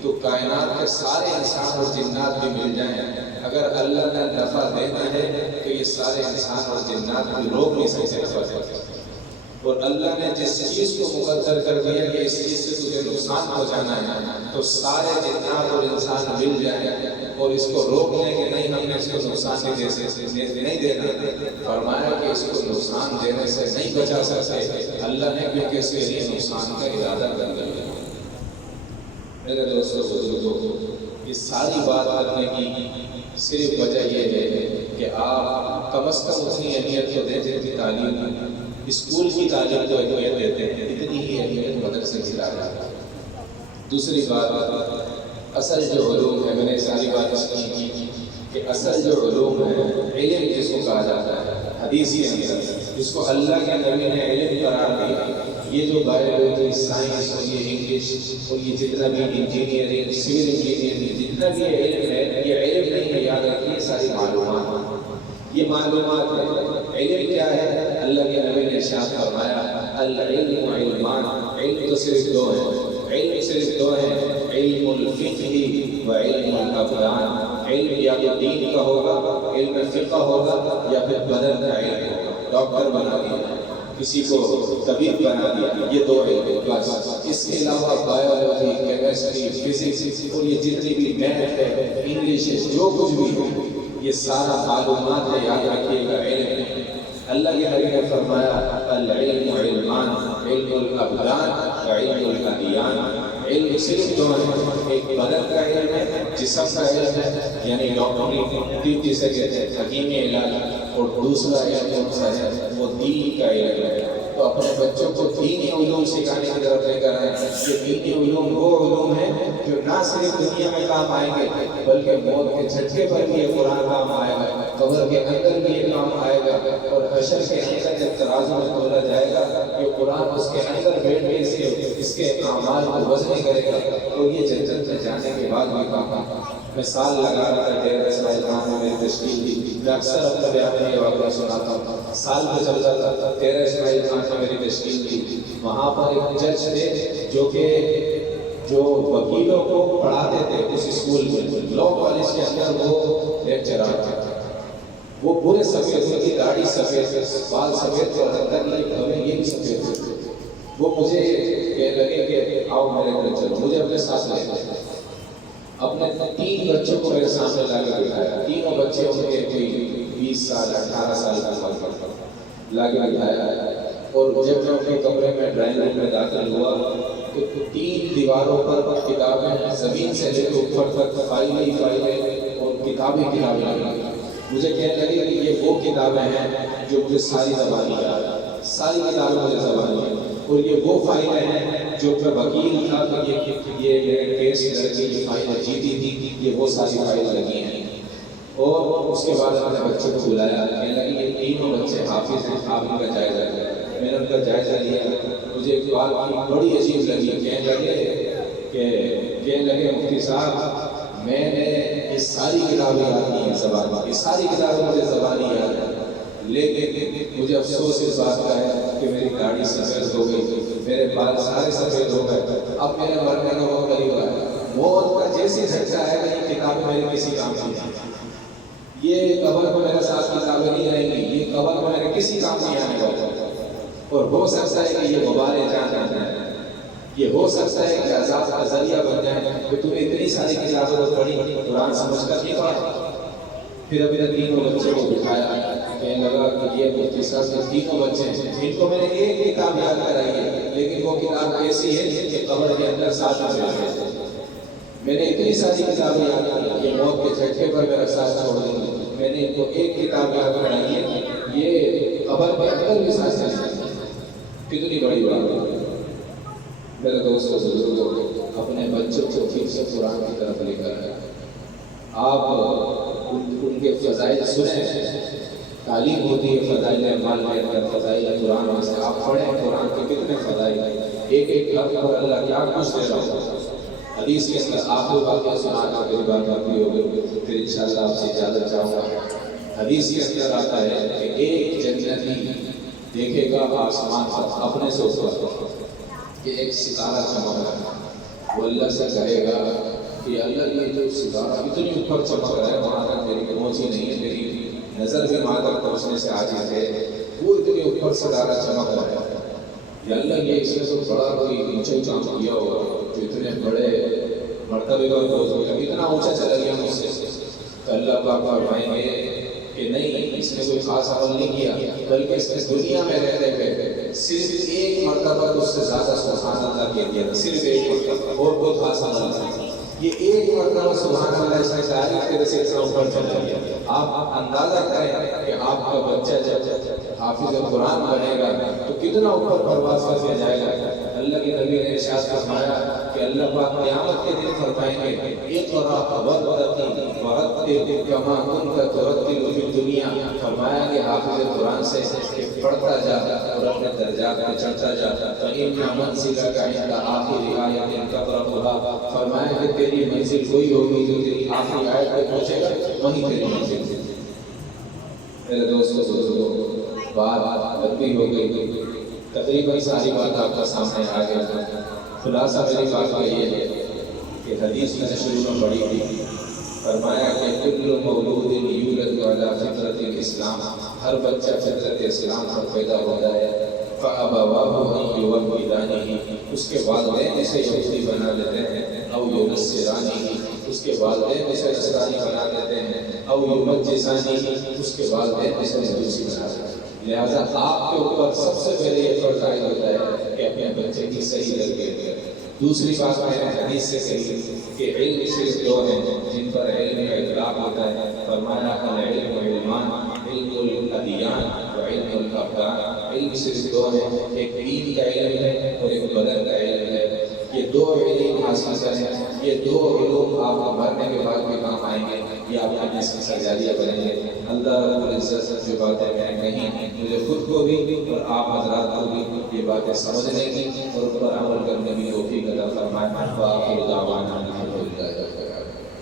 تو کائنات کے سارے انسان اور جنات بھی مل جائیں، اگر اللہ نے نفع دینا ہے تو یہ سارے انسان اور جنات بھی روک نہیں سکتے نفع سے، اور اللہ نے جس چیز کو مقدر کر دیا کہ اس چیز سے تجھے نقصان پہنچانا ہے تو سارے جنات اور انسان مل جائیں اور اس کو روک لیں کہ نہیں ہم نے اس کو نقصان نہیں دینا، فرمایا کہ اس کو نقصان دینے سے نہیں بچا سکتے اللہ نے، کیونکہ اس کے لیے نقصان کا ارادہ کر دیا۔ میرے دوستوں بزرگوں، یہ ساری بات کرنے کی صرف وجہ یہ ہے کہ آپ کم از کم اتنی اہمیت کو دیں جتنی تعلیم اسکول کی تعلیم کو اہمیت دیتے ہیں، اتنی ہی اہمیت مدرسے کی تعلیم۔ دوسری بات، اصل جو علوم ہے، میں نے ساری بات اس کی کہ اصل جو علوم ہے، علم جس کو کہا جاتا ہے حدیث کے اندر، جس کو اللہ کے نبی نے علم قرار دیا، یہ جو بایولوجی، سائنس اور یہ انگلش اور یہ جتنا بھی انجینئرنگ، سول انجینئرنگ، جتنا بھی علم ہے، یہ علم نہیں ہے، یاد رکھیے ساری معلومات، یہ معلومات ہے۔ علم کیا ہے؟ اللہ کے نبی نے ارشاد فرمایا العلم علمان، علم تو صرف دو ہیں، علم صرف دو ہیں، علم الفقہ و علم الابدان، علم یا تو دین کا ہوگا، علم فقہ ہوگا، یا پھر بدن کا علم ہوگا، ڈاکٹر بنا دیا، کسی کو طبیب بنا دیا، یہ دو علم بس، اس کے علاوہ بایولوجی، کیمسٹری، فزکس اور یہ جتنی بھی میتھ ہے، انگلش ہے، جو کچھ بھی ہے، یہ سارا معلومات ہے، یاد رکھیے گا علم ہے۔ اللہ کے نبی نے فرمایا العلم علمان، علم الابدان و علم الادیان، علم صرف دو ہیں، ایک بدن کا علم ہے، جسم کا علم ہے یعنی ڈاکٹری جسے کہتے ہیں حکیمی علاج، اور دوسرا علم کون سا ہے؟ وہ دین کا علم ہے۔ تو اپنے بچوں کو دینی علوم سکھانے کی طرف لے کر آئیں، یہ دینی علوم وہ علوم ہیں جو نہ صرف دنیا میں کام آئیں گے بلکہ موت کے جھٹکے پر بھی یہ قرآن کام آئے گا، قبر کے اندر بھی یہ کام آئے گا، اور حشر کے اندر جب ترازو میں تولا جائے گا یہ قرآن اس کے اندر بیٹھ کے اس کے اعمال کو وزن کرے گا، اور یہ جنت میں جانے کے بعد بھی کام آئے گا۔ میں سال لگا رہا تھا ڈیرہ اسماعیل خان میں میری تشکیل تھی، میں اکثر اپنے بیان میں یہ واقعہ سناتا ہوں، سال میں چل رہا تھا، ڈیرہ اسماعیل خان میں میری تشکیل تھی، وہاں پر ایک جج تھے جو وکیلوں کو پڑھاتے تھے اس اسکول میں، لاء کالج کے اندر وہ لیکچرار تھے، وہ پورے سفید، ان کی داڑھی سفید، بال سفید، اور حتیٰ کہ ہمیں یہ بھی سفید تھے۔ وہ مجھے کہنے لگے کہ آؤ میرے گھر چلو، مجھے اپنے ساتھ لے گئے، اپنے 3 بچوں کو میرے سامنے لا کے بٹھایا، تینوں بچے ان کے کوئی 20 سال 18 سال کا لا کے بٹھایا، اور جب میں ان کے کمرے میں ڈرائنگ روم میں داخل ہوا تو 3 دیواروں پر کتابیں زمین سے لے کے اوپر تک فائلیں اور کتابیں لگی، مجھے کہنے لگے کہ یہ وہ کتابیں ہیں جو مجھے ساری زبانی یاد ہیں، ساری کتابیں مجھے زبانی ہیں، اور یہ وہ فائلیں ہیں جو میں وکیل تھا تو یہ کیس لڑکی کی فائلیں جیتی تھی، یہ وہ ساری فائلیں لگی ہیں۔ اور اس کے بعد اپنے بچوں کو بلایا، کہنے لگے یہ تینوں بچے حافظ ہیں، آپ ان کا جائزہ لیا۔ میں نے ان کا جائزہ لیا، مجھے ایک بات کی بڑی عجیب لگی، کہنے لگے مفتی صاحب میں نے یہ ساری کتابیں یاد کی ہیں زبان، یہ ساری کتابیں مجھے زبانی یاد ہیں، لیکن مجھے افسوس اس بات کا ہے کہ میری گاڑی سفید ہو گئی، میرے بال سارے سفید ہو گئے، اب میرے مرنے کا وقت قریب ہے، موت کا جیسی جھٹکا ہے کہ یہ کتابیں میرے کسی کام کی نہیں، یہ قبر میں میرے ساتھ کتابیں نہیں رہیں گی، یہ قبر میں میرے کسی کام نہیں آنے والا، اور ہو سکتا ہے کہ یہ وبال جان آ جائے، یہ ہو سکتا ہے کہ عذاب کا ذریعہ بن جائے کہ تم نے اتنی ساری کتابیں تو پڑھی، قرآن سمجھ کر نہیں پڑھا۔ پھر ابھی تینوں بچوں کو بٹھایا، کہنے لگا کہ یہ مفتی صاحب کے تینوں بچے ہیں، جن کو میں نے ایک کتاب یاد کرائی ہے، لیکن وہ کتاب ایسی ہے کہ قبر کے اندر ساتھ میں میں نے اتنی ساری کتابیں یاد کی، یہ موت کے جھٹکے پر میرا ساتھ چھوڑ دیں گے، میں نے ان کو ایک کتاب یاد کرائی ہے، یہ قبر کے اندر بھی ساتھ چلے، کتنی بڑی بات ہے۔ میرے دوستوں بزرگوں، اپنے بچوں کو ٹھیک سے قرآن کی طرف لے کر آئے، آپ ان کے فضائل سنیں، تعلیم ہوتی ہے فضائل اعمال کے اندر، فضائل قرآن میں سے آپ پڑھیں قرآن کے کتنے فضائل ہیں، ایک لفظ پر اللہ کیا کچھ دے رہا ہے۔ حدیث کے اندر آپ لوگ واقعہ سنا کر میری بات باقی ہو گئی، پھر انشاءاللہ آپ سے اجازت چاہوں گا۔ حدیث کے اندر آتا ہے کہ ایک جنتی دیکھے گا آسمان پر اپنے سے اوپر کہ ایک ستارہ چمک رہا ہے، وہ اللہ سے کہے گا کہ اللہ یہ جو ستارہ اتنی اوپر چمک رہا ہے، وہاں تک میری پہنچ ہی نہیں ہے، میری نظر بھی وہاں تک پہنچنے سے عاجز ہے، وہ اتنی اوپر ستارہ چمک رہا ہے، یا اللہ یہ اس میں تو بڑا کوئی اونچا کام کیا ہو جو اتنے بڑے مرتبے پر پہنچ گیا، اتنا اونچا چلا گیا مجھ سے، تو اللہ پاک فرمائیں گے کہ نہیں، اس نے کوئی خاص عمل نہیں کیا، بلکہ اس نے دنیا میں رہتے ہوئے صرف ایک مرتبہ اس سے زیادہ سبحان اللہ کہہ دیا تھا، صرف ایک مرتبہ، اور کوئی خاص عمل نہیں، یہ ایک مرتبہ سبحان اللہ اس نے تعریف کے سے اتنا اوپر چلا گیا۔ آپ اندازہ کریں کہ آپ کا بچہ جب حافظ قرآن بنے گا تو کتنا اوپر پرواز کر کے جائے گا۔ اللہ کے نبی نے ارشاد فرمایا کہ اللہ پاک قیامت کے دن فرمائیں گے اقرأ ورتقل ورتل کما کنت ترتل فی الدنیا، فرمایا کہ حافظ قرآن سے پڑھتا جا اور اپنے درجات پہ چڑھتا جا، فإن منزلک عند آخر آیۃ تقرأها، فرمایا کہ تیری منزل کوئی ہوگی جو تیری آخری آیت پہ پہنچے گا، وہیں تیری منزل ہے۔ میرے دوستوں بزرگوں، بات لمبی ہو گئی، تقریباً ساری بات آپ کا سامنے آ گیا، خلاصہ میری بات کا یہ ہے کہ حدیث میں نے شروع میں پڑھی تھی، فرمایا کہ کل مولود یولد علی فطرت الاسلام، ہر بچہ فطرت اسلام پر پیدا ہوتا ہے، فابواہ یحودانہ، اس کے والدین اسے یہودی بنا دیتے ہیں، او ینصرانہ، اس کے والدین اسے نصرانی بنا دیتے ہیں، او یمجسانہ، اس کے والدین اسے مجوسی بنا دیتے ہیں۔ لہذا آپ کے اوپر سب سے پہلے یہ فرض عائد ہوتا ہے کہ اپنے بچے کی صحیح تربیت کریں۔ دوسری بات میں نے حدیث سے کہی کہ علم صرف دو ہیں جن پر علم کا اطلاق ہوتا ہے، فرمایا العلم علمان، علم الادیان و علم الابدان، علم صرف دو ہیں، ایک دین کا علم ہے اور ایک بدن کا علم ہے، یہ دو علم حاصل کریں، یہ دو علوم آپ کو مرنے کے بعد بھی کام آئیں گے، یہ آپ کے نسل سجادیہ بنیں گے۔ اللہ رب العزت جو باتیں میں نے کہیں، مجھے خود کو بھی اور آپ حضرات کو بھی یہ باتیں سمجھنے کی اور ان پر عمل کرنے کی توفیق عطا فرمائے۔ وآخر دعوانا الحمدللہ۔